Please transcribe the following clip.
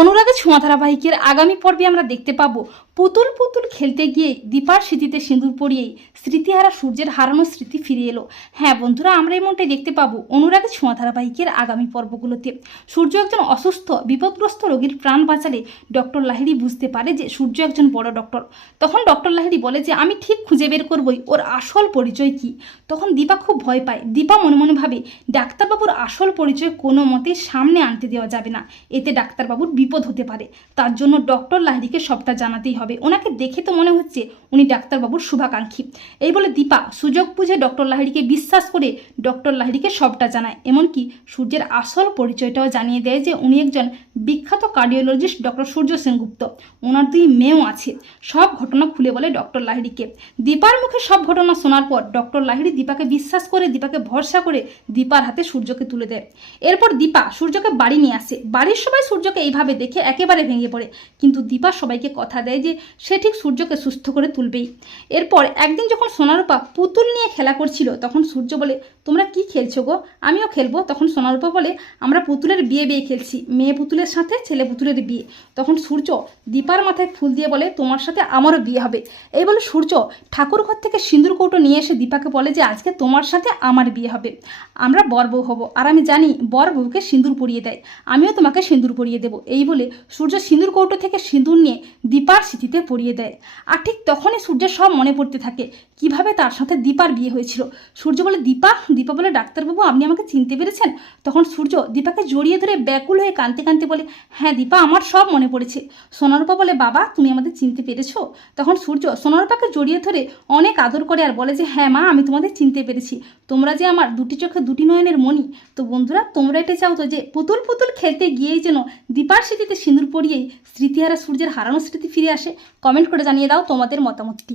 অনুরাগে ছোঁয়া ধারাবাহিকের আগামী পর্বে আমরা দেখতে পাবো পুতুল পুতুল খেলতে গিয়ে দীপার স্মৃতিতে সিঁদুর পরিয়েই স্মৃতিহারা সূর্যের হারানো স্মৃতি ফিরে এলো। হ্যাঁ বন্ধুরা, আমরা এমনটাই দেখতে পাবো অনুরাগে ছোঁয়া ধারাবাহিকের আগামী পর্বগুলোতে। সূর্য একজন অসুস্থ, বিপদগ্রস্ত রোগীর প্রাণ বাঁচালে ডক্টর লাহিড়ি বুঝতে পারে যে সূর্য একজন বড় ডক্টর। তখন ডক্টর লাহিড়ি বলে যে, আমি ঠিক খুঁজে বের করবই, ওর আসল পরিচয় কি? তখন দীপা খুব ভয় পায়। দীপা মনে মনে ভাবে, ডাক্তারবাবুর আসল পরিচয় কোনো মতেই সামনে আনতে দেওয়া যাবে না। এতে ডাক্তারবাবুর বিপদ হতে পারে। তার জন্য ডক্টর লাহিড়িকে সবটা জানাতেই হবে। ওনাকে দেখে তো মনে হচ্ছে উনি ডাক্তারবাবুর শুভাকাঙ্ক্ষী। এই বলে দীপা সুযোগ বুঝে ডক্টর লাহিড়িকে বিশ্বাস করে ডক্টর লাহিড়িকে সবটা জানায়। এমনকি সূর্যের আসল পরিচয়টাও জানিয়ে দেয় যে উনি একজন বিখ্যাত কার্ডিওলজিস্ট ডক্টর সূর্য সেনগুপ্ত। ওনার দুই মেয়েও আছে। সব ঘটনা খুলে বলে ডক্টর লাহিড়িকে। দীপার মুখে সব ঘটনা শোনার পর ডক্টর লাহিড়ি দীপাকে বিশ্বাস করে দীপাকে ভরসা করে দীপার হাতে সূর্যকে তুলে দেয়। এরপর দীপা সূর্যকে বাড়ি নিয়ে আসে। বাড়ির সবাই সূর্যকে এইভাবে দেখে একেবারে ভেঙে পড়ে। কিন্তু দীপা সবাইকে কথা দেয় যে, সে ঠিক সূর্যকে সুস্থ করে তুলবেই। এরপর একদিন যখন সোনারূপা পুতুল নিয়ে খেলা করছিল, তখন সূর্য বলে, তোমরা কি খেলছো গো? আমিও খেলব। তখন সোনারূপা বলে, আমরা পুতুলের বিয়ে বিয়ে খেলছি, মেয়ে পুতুলের সাথে, ছেলে পুতুলের বিয়ে। তখন সূর্য দীপার মাথায় ফুল দিয়ে বলে, তোমার সাথে আমারও বিয়ে হবে। এই বলে সূর্য ঠাকুর ঘর থেকে সিঁদুর কৌটো নিয়ে এসে দীপাকে বলে যে, আজকে তোমার সাথে আমার বিয়ে হবে। আমরা বর বউ হব। আর আমি জানি, বর বউকে সিঁদুর পরিয়ে দেয়। আমিও তোমাকে সিঁদুর পরিয়ে দেবো। এই বলে সূর্য সিঁদুর কৌটো থেকে সিঁদুর নিয়ে দীপার স্মৃতিতে পরিয়ে দেয়। আর ঠিক তখনই সূর্যের সব মনে পড়তে থাকে। কীভাবে তার সাথে দীপার বিয়ে হয়েছিল? সূর্য বলে, দীপা দীপা বলে, ডাক্তারবাবু, আপনি আমাকে চিনতে পেরেছেন? তখন সূর্য দীপাকে জড়িয়ে ধরে ব্যাকুল হয়ে কাঁদতে কাঁদতে বলে হ্যাঁ দীপা, আমার সব মনে পড়েছে। সোনারূপা বলে, বাবা, তুমি আমাদের চিনতে পেরেছ? তখন সূর্য সোনারূপাকে জড়িয়ে ধরে অনেক আদর করে আর বলে যে হ্যাঁ মা, আমি তোমাদের চিনতে পেরেছি। তোমরা যে আমার দুটি চোখে দুটি নয়নের মণি, তো বন্ধুরা, তোমরা এটা চাও তো যে, পুতুল পুতুল খেলতে গিয়েই যেন দীপার স্মৃতিতে সিঁদুর পরিয়েই স্মৃতিহারা সূর্যের হারানো স্মৃতি ফিরে আসে? কমেন্ট করে জানিয়ে দাও তোমাদের মতামতটি।